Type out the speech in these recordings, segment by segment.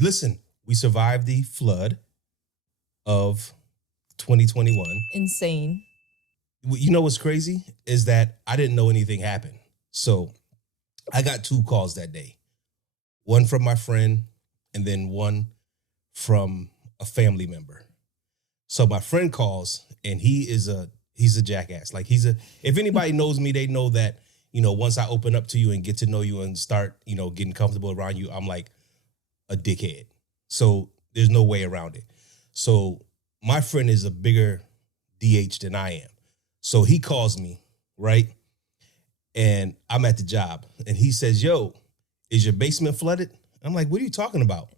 Listen, we survived the flood of 2021. Insane. You know what's crazy is that I didn't know anything happened. So I got 2 calls that day. One from my friend and then one from a family member. So my friend calls and he's a jackass. Like if anybody knows me, they know that, once I open up to you and get to know you and start, getting comfortable around you, I'm like a dickhead. So there's no way around it. So my friend is a bigger DH than I am. So he calls me, right? And I'm at the job and he says, yo, is your basement flooded? I'm like, what are you talking about?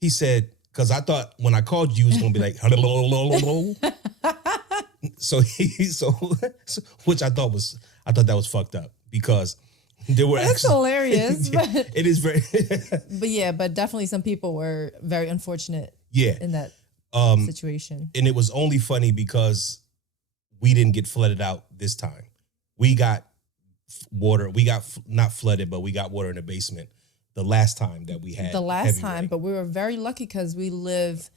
He said, because I thought when I called you, it was going to be like, hello. So which I thought that was fucked up because there were That's hilarious. Yeah, it is very. but definitely some people were very unfortunate. Yeah. In that situation. And it was only funny because we didn't get flooded out this time. We got water. We got not flooded, but we got water in the basement the last time that we had. The last time, rain. But we were very lucky because we live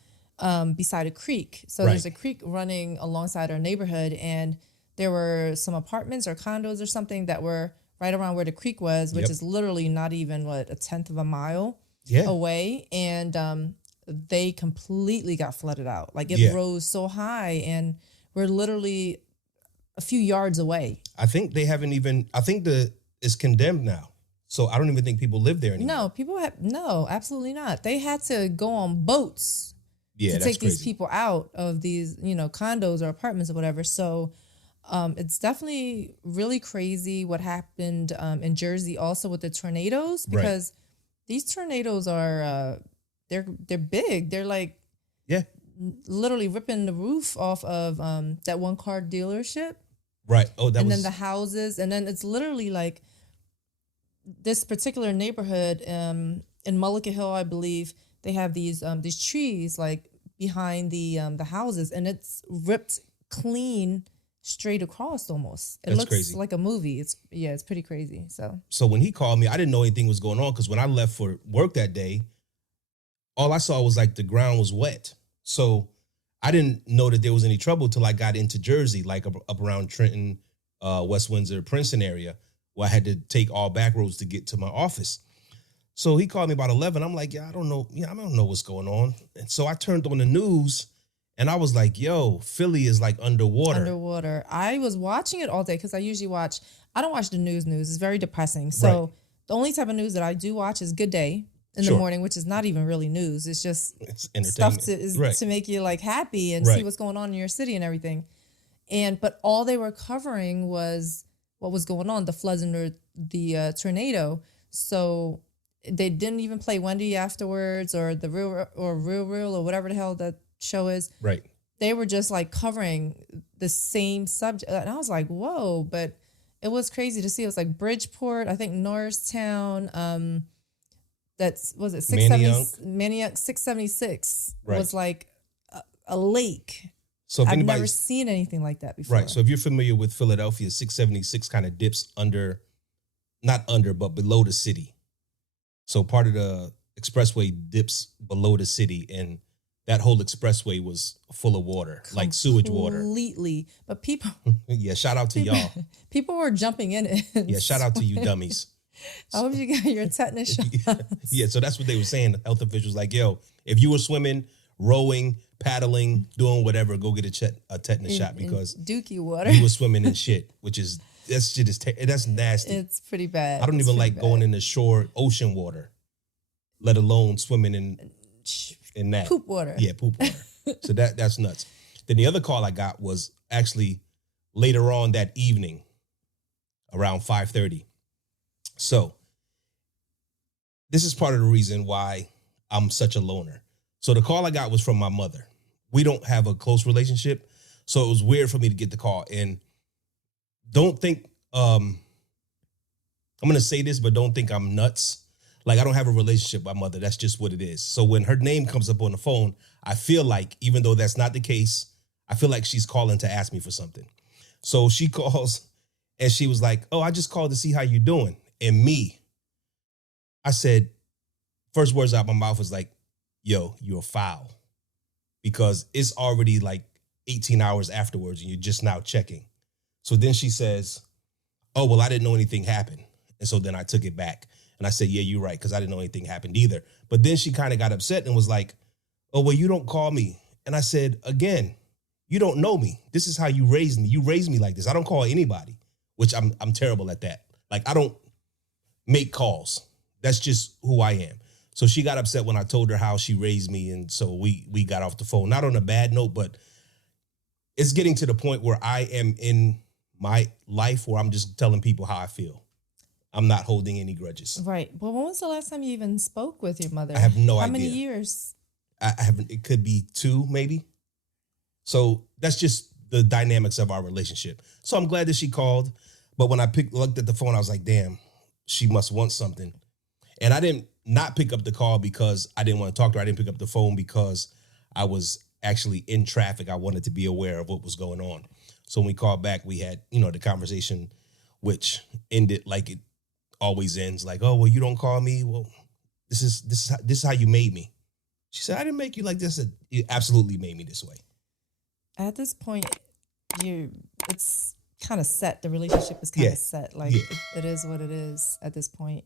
beside a creek. So Right. There's a creek running alongside our neighborhood, and there were some apartments or condos or something that were right around where the creek was, which is literally not even, a tenth of a mile away. And they completely got flooded out. Like it rose so high, and we're literally a few yards away. I think they haven't even, it's condemned now. So I don't even think people live there anymore. No, absolutely not. They had to go on boats to that's take crazy. these people out of these, condos or apartments or whatever. So it's definitely really crazy what happened in Jersey also with the tornadoes, because these tornadoes are, they're big. They're like literally ripping the roof off of that one car dealership. Right. Oh, and then the houses. And then it's literally like this particular neighborhood in Mullica Hill, I believe, they have these trees like behind the houses, and it's ripped clean straight across almost. It looks crazy. like a movie. It's pretty crazy. So when he called me, I didn't know anything was going on because when I left for work that day, all I saw was like the ground was wet. So I didn't know that there was any trouble till I got into Jersey, like up around Trenton, West Windsor, Princeton area, where I had to take all back roads to get to my office. So he called me about 11. I'm like, I don't know. I don't know what's going on. And so I turned on the news and I was like, yo, Philly is like underwater. I was watching it all day because I don't watch the news. It's very depressing. So the only type of news that I do watch is Good Day in the morning, which is not even really news. It's just entertainment stuff to make you like happy and see what's going on in your city and everything. But all they were covering was what was going on, the floods and the tornado. So they didn't even play Wendy afterwards or the Real or whatever the hell that show is. Right. They were just like covering the same subject. And I was like, whoa, but it was crazy to see. It was like Bridgeport, I think Norristown, was it 676 was like a lake. So I've never seen anything like that before. Right. So if you're familiar with Philadelphia, 676 kind of dips not under, but below the city. So part of the expressway dips below the city, and that whole expressway was full of water, like sewage water. Completely. But people... Yeah, shout out to y'all. People were jumping in it. Yeah, shout out to you dummies. I hope you got your tetanus shot. Yeah, so that's what they were saying. The health officials like, yo, if you were swimming, rowing, paddling, doing whatever, go get a tetanus shot because Dookie water. You were swimming in shit, that's nasty. It's pretty bad. I don't even like going in the ocean water, let alone swimming in that. Poop water. Yeah, poop water. So that's nuts. Then the other call I got was actually later on that evening around 5:30. So this is part of the reason why I'm such a loner. So the call I got was from my mother. We don't have a close relationship, so it was weird for me to get the call. And don't think, I'm going to say this, but don't think I'm nuts. Like, I don't have a relationship with my mother. That's just what it is. So when her name comes up on the phone, I feel like, even though that's not the case, I feel like she's calling to ask me for something. So she calls and she was like, oh, I just called to see how you're doing. And I said, first words out my mouth was like, yo, you're foul. Because it's already like 18 hours afterwards and you're just now checking. So then she says, oh, well, I didn't know anything happened. And so then I took it back. And I said, yeah, you're right, because I didn't know anything happened either. But then she kind of got upset and was like, oh, well, you don't call me. And I said, again, you don't know me. This is how you raised me. You raised me like this. I don't call anybody, which I'm terrible at that. Like, I don't make calls. That's just who I am. So she got upset when I told her how she raised me. And so we got off the phone, not on a bad note, but it's getting to the point where I am in my life where I'm just telling people how I feel. I'm not holding any grudges. Right. Well, when was the last time you even spoke with your mother? I have no idea. How many years? I haven't. It could be 2, maybe. So that's just the dynamics of our relationship. So I'm glad that she called. But when I looked at the phone, I was like, damn, she must want something. And I didn't not pick up the call because I didn't want to talk to her. I didn't pick up the phone because I was actually in traffic. I wanted to be aware of what was going on. So when we called back, we had, the conversation, which ended like it always ends, like, oh, well, you don't call me. Well, this is how you made me. She said, I didn't make you like this. You absolutely made me this way. At this point, it's kind of set. The relationship is kind of set. Like, it is what it is at this point.